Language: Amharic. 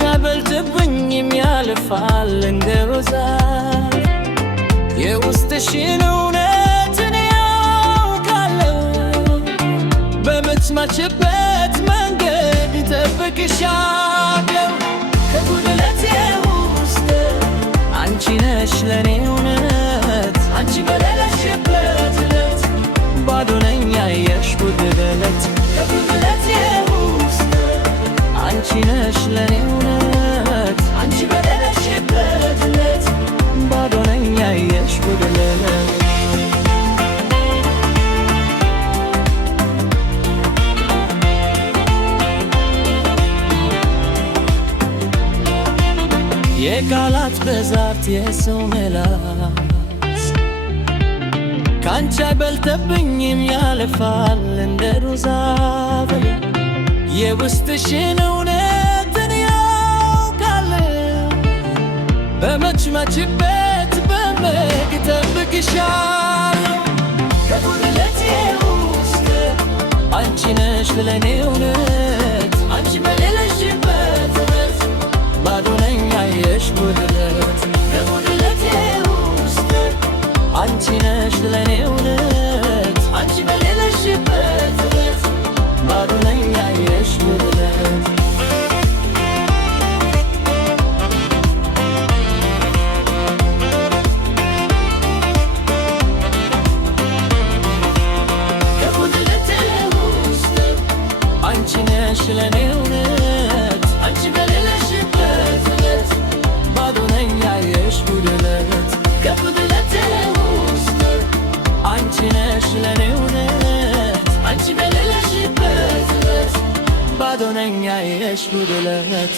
ካንቺ አይበልጥብኝም ያልፋል እንደ ሮዛ የውስጥሽን እውነትን ያውቃለሁ በምትመጪበት መንገድ እጠብቅሻለሁ ከጉድለቴ ውስጥ አንቺ ነሽ ለኔ እውነት አንቺ በሌለሽበት ዕለት ባዶ ነኝ ያየሽ ጉድለት ከጉድለቴ ውስጥ አንቺ ነሽ ለኔ እውነት አንቺ በሌለሽበት ዕለት ባዶ ነኝ ያየሽ ጉድለት የቃላት ብዛት የሰው ምላስ ካንቺ አይበልጥብኝም ያልፋል እንደ ሮዛ አበባ የውስጥሽን እውነትን ያውቃለሁ በምትመጪበት መንገድ እጠብቅሻለሁ ከጉድለቴ ውስጥ አንቺ ነሽ ለኔ እውነት አንቺ በሌለሽበት ዕለት ባዶ ነኝ ያየሽ ጉድለት ከጉድለቴ ውስጥ አንቺ ነሽ ለኔ እውነት አንቺ በሌለሽበት ዕለት ባዶ ነኝ ያየሽ ጉድለት ከጉድለቴ ውስጥ አንቺ ነሽ ለኔ እውነት አንቺ በሌለሽበት ዕለት ባዶ ነኝ ያየሽ ጉድለት ከጉድለቴ ውስጥ አንቺ ነሽ ለኔ እውነት አንቺ በሌለሽበት ዕለት ባዶ ነኝ ያየሽ ጉድለት